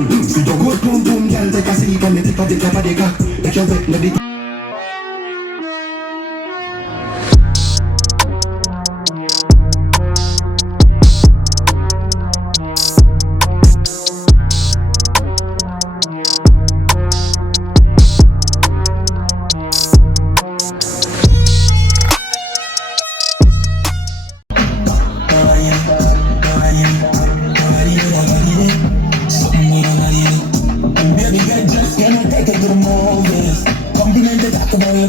See your good boom boom, girl, take a seat on the tip of the top of the cock. Make your wet, no the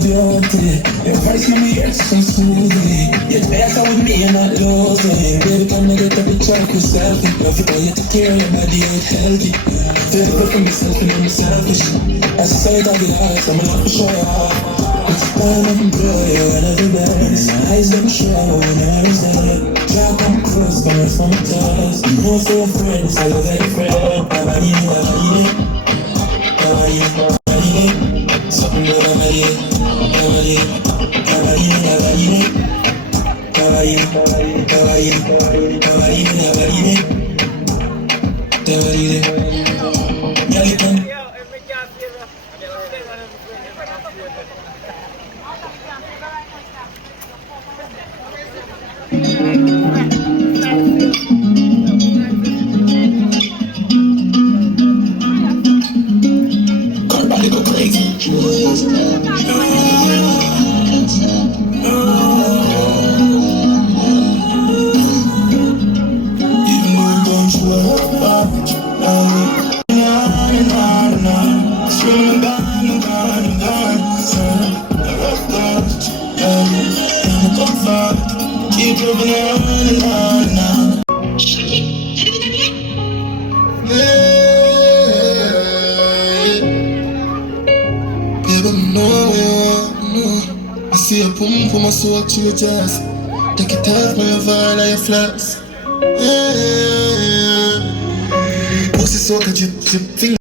beauty. Your voice make me hear so smoothly. You dance out with me and not lose it. Baby, come and get a picture of yourself. Love it how you take care of your body out healthy. Feel good from yourself and I'm selfish. As I say it, I get high, so I'm not for show you off. It's time I can blow you out of the bed. And my eyes don't show when I was there. Try to come close, but rest on my toes. You know for your friends, I love that friend. Something good about it. Keep moving on and on. Baby, I see a boom for my soul to your chest. Take it off my vibe like your flaps. Pussy so que drip finger.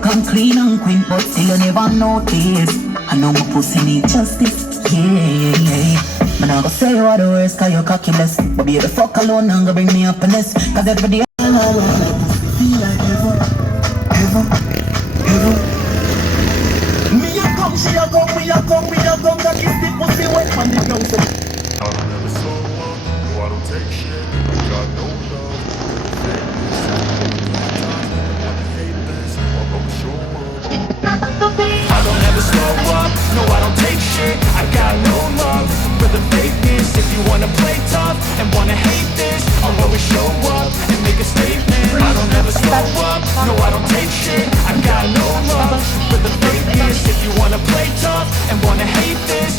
look and clean and quaint, but still you never notice. I know my pussy need justice. Yeah. Man, I go say you are the worst, cause you're cockiness. But be the fuck alone and go bring me happiness. Cause every day I feel like heaven. Me a come, she a come, we a come, that kiss the pussy wet from the ground. I don't ever slow up, no I don't take shit, got no love, I don't ever slow up, no I don't take shit, I got no love for the fakeness. If you wanna play tough and wanna hate this, I'll always show up and make a statement. I don't ever slow up, no I don't take shit, I got no love for the fakeness. If you wanna play tough and wanna hate this,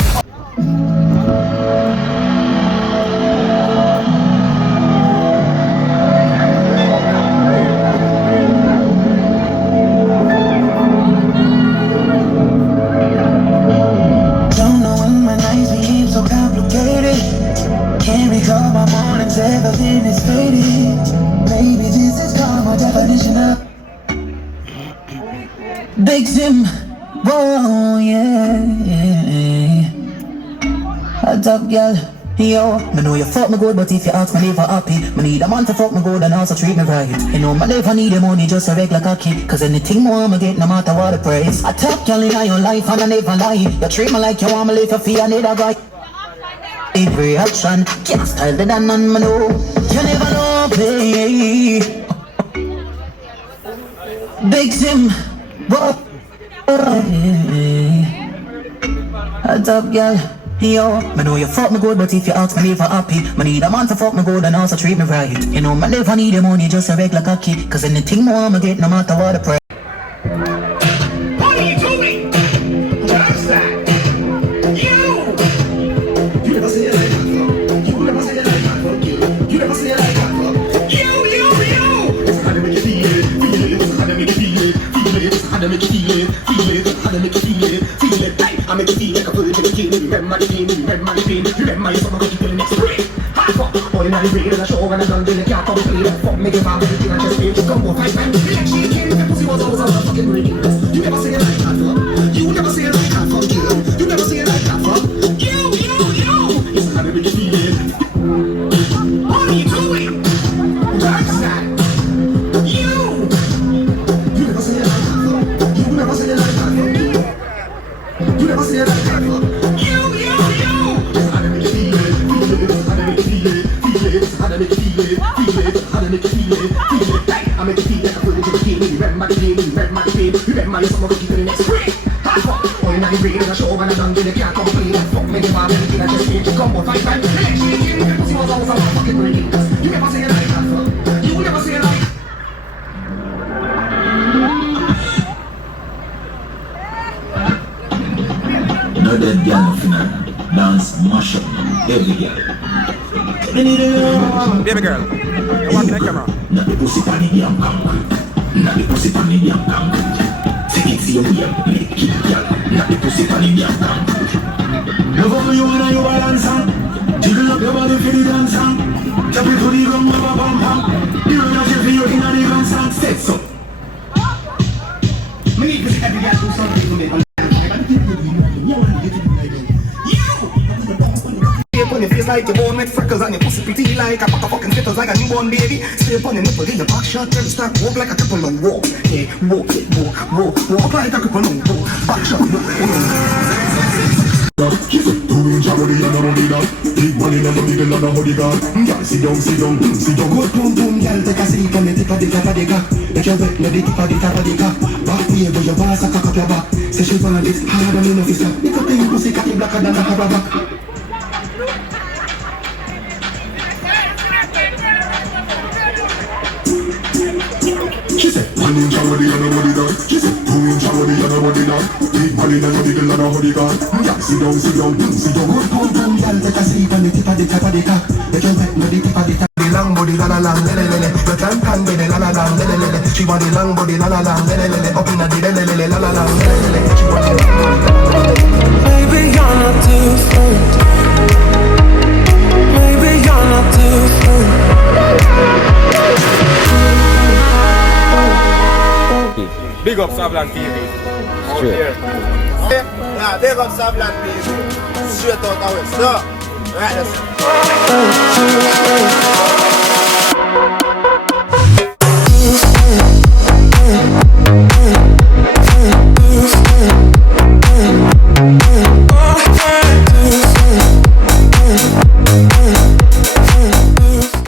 Big Zim, whoa, yeah. Hot up, girl, yo. Me know you fuck me good, but if you ask me never happy. Me need a man to fuck me good and also treat me right. You know me never need the money, just a regular cocky. Cause anything more I'ma get, no matter what the price. I top girl in your life and I never lie. You treat me like you want me live for free, I need a guy. Every action, can't style the than on me know. You never know, babe. Big Zim, whoa. Hot up, girl, yo. Me know you fuck me good, but if you ask me never happy. Me need a man to fuck me good and also treat me right. You know me never need the money, just a regular cocky. Cause anything more I'ma get, no matter what the price. What are you doing? What's that? You never say it like that, you never say it like that, you never say it like that, you. It's how to make you feel it, it's how to make you feel it, it's how to make you feel it, it's how to make you feel it. Hey, I make you feel like a bird in the skin. Remember the pain, remember the pain, remember your summer cause you feel the next break. Hot fuck, ordinary rain, a show when I'm done, then the cat on the plate. Fuck, make it vibe, everything I just made. Just come on, 5 times, be like she came, the pussy was always on the fucking ring. You never say it like that, you never say it like that, you never say it like that, you. It's how to make you feel it. What are you doing? Dark side. You never say it like that, you never say it like that, you never say it like that, you. It's how to make you feel it, it's how to make you feel it, it's how to make you feel it, it's how to make you feel it. Hey, I make you feel like a bird in the skin. Remember the pain, remember the pain, remember your summer cookie for the next break. Hot fuck, ordinary rain, a show when I'm done, then the cat on the plate. Fuck, make it vibe, everything I just made. Just come on, 5 times, be like she came, the pussy was always on the fucking ring. You never say it like that, you never say it like that. No dead girl, nothing. Dance, mash up, every girl. Baby girl, you walk in the camera. Not the pussy pan the damn concrete. Not the pussy pan the damn concrete. Take it see your way, make it girl. Not the pussy pan the damn concrete. Love how you wanna you balance on. Jiggle up your body for the dance on. Tap it to the ground, mama bam bam. You know that you feel in the dance on. Set so. Me need to see every girl do something to me. On your face like your bone with freckles and your pussy pretty like a pack of fucking skittles like a newborn baby. Stay upon your nipple in your back shot, tell you start walk like a cripple on walk. Yeah, walk like a cripple on walk. Back shot, kiss it, 2 inch body and a body that. Big money and a big and a body that. Girl, sit down. good boom boom, girl, take a seat on the tip of the top of the cock. Make your wet, let the tip of the top of the cock. Back way where your boss a cock up your back. Say she want it hard and enough is up. Make up your pussy cocky blacker than a rubber back. She said, 1 inch body and a body that. She said, 2 inch body and a body that. Big money and a big and a body that. Girl, sit down. Good boom boom, girl, take a seat on the tip of the top of the cock. Make your wet, let the tip of the top. The long body la la la, lele lele. The can get the la la la, lele lele. She want the long body la la la, lele lele. Up in the lele lele, la la la, lele lele. She want the long body la la la. Maybe you're not different. Maybe you're not different. Big up Savlan TV. Out Straight. there. Okay? Yeah, big up Savlan people. Straight out of West. So, right, let's